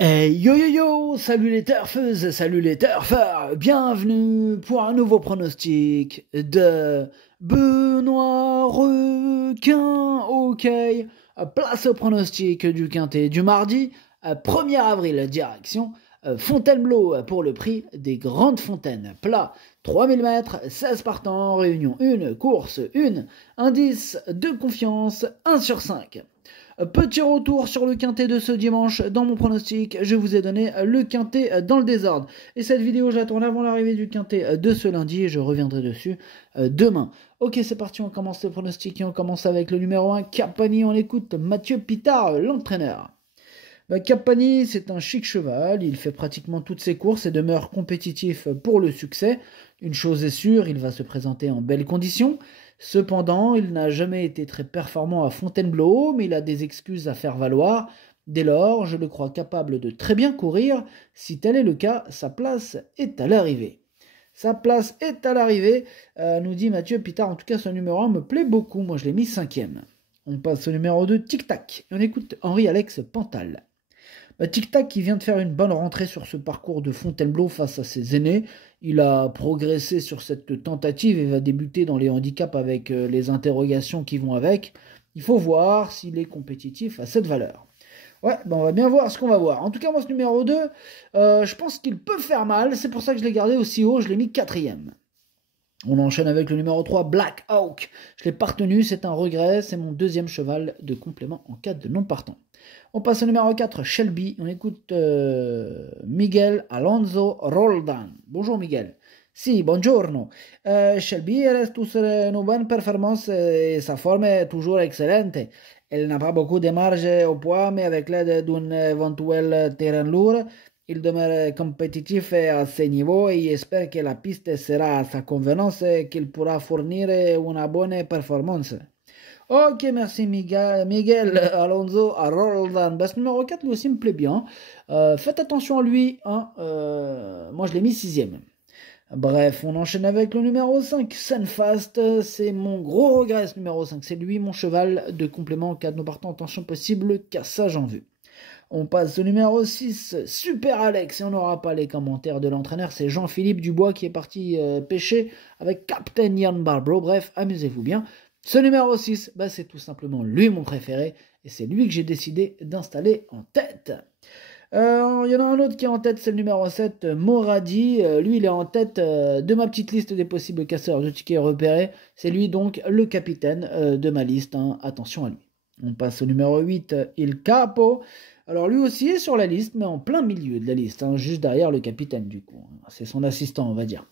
Hey yo yo yo, salut les turfeuses, salut les turfeurs, bienvenue pour un nouveau pronostic de Benoît Requin. Ok, place au pronostic du quintet du mardi, 1er avril, direction Fontainebleau pour le prix des Grandes Fontaines. Plat 3000 mètres, 16 partants, réunion 1, course 1, indice de confiance 1 sur 5. Petit retour sur le quintet de ce dimanche. Dans mon pronostic, je vous ai donné le quintet dans le désordre. Et cette vidéo, je la tourne avant l'arrivée du quintet de ce lundi et je reviendrai dessus demain. Ok, c'est parti, on commence le pronostic et on commence avec le numéro 1, Capani. On écoute Mathieu Pitard, l'entraîneur. Capani, c'est un chic cheval, il fait pratiquement toutes ses courses et demeure compétitif pour le succès. Une chose est sûre, il va se présenter en belles conditions. Cependant, il n'a jamais été très performant à Fontainebleau, mais il a des excuses à faire valoir. Dès lors, je le crois capable de très bien courir. Si tel est le cas, sa place est à l'arrivée. Sa place est à l'arrivée, nous dit Mathieu Pitard. En tout cas, ce numéro 1 me plaît beaucoup. Moi, je l'ai mis 5e. On passe au numéro 2, Tic Tac. On écoute Henri-Alex Pantal. Tic Tac qui vient de faire une bonne rentrée sur ce parcours de Fontainebleau face à ses aînés. Il a progressé sur cette tentative et va débuter dans les handicaps avec les interrogations qui vont avec. Il faut voir s'il est compétitif à cette valeur. Ouais, on va bien voir ce qu'on va voir. En tout cas, moi, ce numéro 2, je pense qu'il peut faire mal. C'est pour ça que je l'ai gardé aussi haut. Je l'ai mis 4e. On enchaîne avec le numéro 3, Black Hawk. Je l'ai pas retenu, c'est un regret. C'est mon deuxième cheval de complément en cas de non partant. On passe au numéro 4, Shelby. On écoute Miguel Alonso Roldan. Bonjour Miguel. Si, buongiorno. Shelby reste sur une bonne performance et sa forme est toujours excellente. Elle n'a pas beaucoup de marge au poids, mais avec l'aide d'un éventuel terrain lourd, il demeure compétitif à ce niveau et espère que la piste sera à sa convenance et qu'il pourra fournir une bonne performance. Ok, merci Miguel Alonso à Roldan. Ce numéro 4, lui aussi, me plaît bien. Faites attention à lui. Hein. Moi, je l'ai mis 6e. Bref, on enchaîne avec le numéro 5, Sunfast. C'est mon gros regret, ce numéro 5. C'est lui, mon cheval de complément en cas de non partant. Attention possible, cassage en vue. On passe au numéro 6, Super Alex. Et on n'aura pas les commentaires de l'entraîneur. C'est Jean-Philippe Dubois qui est parti pêcher avec Captain Ian Barbro. Bref, amusez-vous bien. Ce numéro 6, c'est tout simplement lui mon préféré, et c'est lui que j'ai décidé d'installer en tête. Il y en a un autre qui est en tête, c'est le numéro 7, Moradi. Lui, il est en tête de ma petite liste des possibles casseurs de tickets repérés. C'est lui donc le capitaine de ma liste, hein. Attention à lui. On passe au numéro 8, Il Capo. Alors lui aussi est sur la liste, mais en plein milieu de la liste, hein, juste derrière le capitaine du coup. C'est son assistant, on va dire.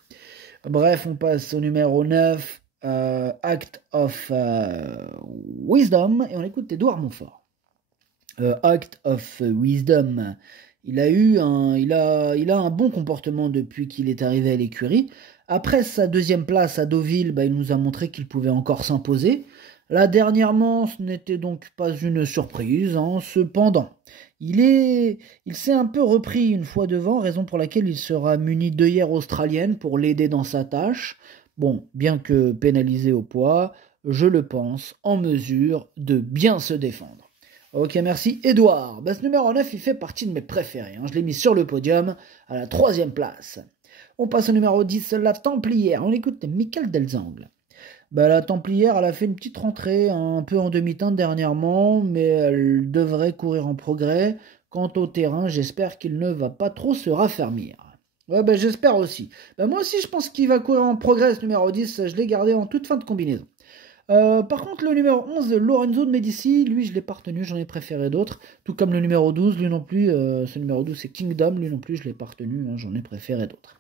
Bref, on passe au numéro 9, Act of Wisdom, et on écoute Édouard Montfort. Act of Wisdom, il a un bon comportement depuis qu'il est arrivé à l'écurie. Après sa deuxième place à Deauville, il nous a montré qu'il pouvait encore s'imposer. Là, dernièrement, ce n'était donc pas une surprise. Hein. Cependant, il s'est un peu repris une fois devant, raison pour laquelle il sera muni d'œillères australiennes pour l'aider dans sa tâche. Bon, bien que pénalisé au poids, je le pense en mesure de bien se défendre. Ok, merci Edouard. Ce numéro 9, il fait partie de mes préférés. Hein. Je l'ai mis sur le podium à la 3e place. On passe au numéro 10, la Templière. On écoute Michael Delzangle. La Templière, elle a fait une petite rentrée, un peu en demi-teinte dernièrement, mais elle devrait courir en progrès. Quant au terrain, j'espère qu'il ne va pas trop se raffermir. Ouais, j'espère aussi. Moi aussi, je pense qu'il va courir en progrès, ce numéro 10. Je l'ai gardé en toute fin de combinaison. Par contre, le numéro 11, Lorenzo de Medici, lui, je l'ai pas retenu, j'en ai préféré d'autres. Tout comme le numéro 12, lui non plus. Ce numéro 12, c'est Kingdom, lui non plus, je l'ai pas retenu, hein, j'en ai préféré d'autres.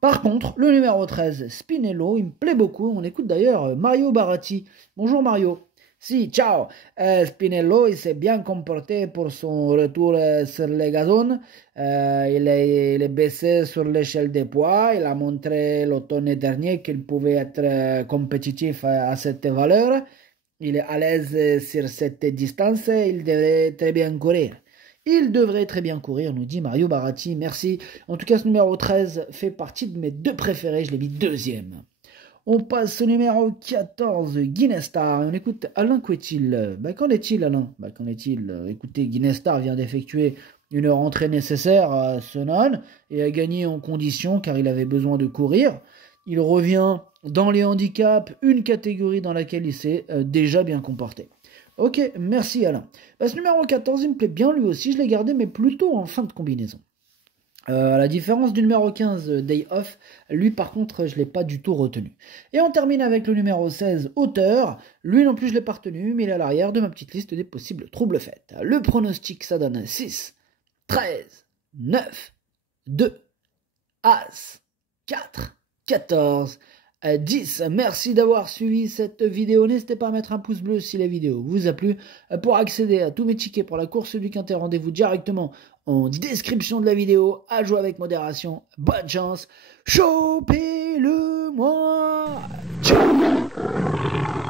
Par contre, le numéro 13, Spinello, il me plaît beaucoup. On écoute d'ailleurs Mario Baratti. Bonjour Mario. Si, ciao. Spinello, il s'est bien comporté pour son retour sur les gazons. Il est baissé sur l'échelle des poids. Il a montré l'automne dernier qu'il pouvait être compétitif à cette valeur. Il est à l'aise sur cette distance. Il devrait très bien courir. Il devrait très bien courir, nous dit Mario Baratti. Merci. En tout cas, ce numéro 13 fait partie de mes deux préférés. Je l'ai mis 2e. On passe au numéro 14, Guinness Star. On écoute Alain Couetil. Qu'en est-il, Alain? Qu'en est-il? Écoutez, Guinness Star vient d'effectuer une rentrée nécessaire à Senan et a gagné en condition car il avait besoin de courir. Il revient dans les handicaps, une catégorie dans laquelle il s'est déjà bien comporté. Ok, merci Alain. Ce numéro 14, il me plaît bien lui aussi, je l'ai gardé mais plutôt en fin de combinaison. À la différence du numéro 15, Day Off, lui par contre je ne l'ai pas du tout retenu. Et on termine avec le numéro 16, Auteur. Lui non plus je ne l'ai pas retenu, mais il est à l'arrière de ma petite liste des possibles troubles faits. Le pronostic ça donne 6, 13, 9, 2, As, 4, 14, 10. Merci d'avoir suivi cette vidéo. N'hésitez pas à mettre un pouce bleu si la vidéo vous a plu. Pour accéder à tous mes tickets pour la course du Quintet, rendez-vous directement en description de la vidéo. À jouer avec modération. Bonne chance. Chopez-le moi. Ciao.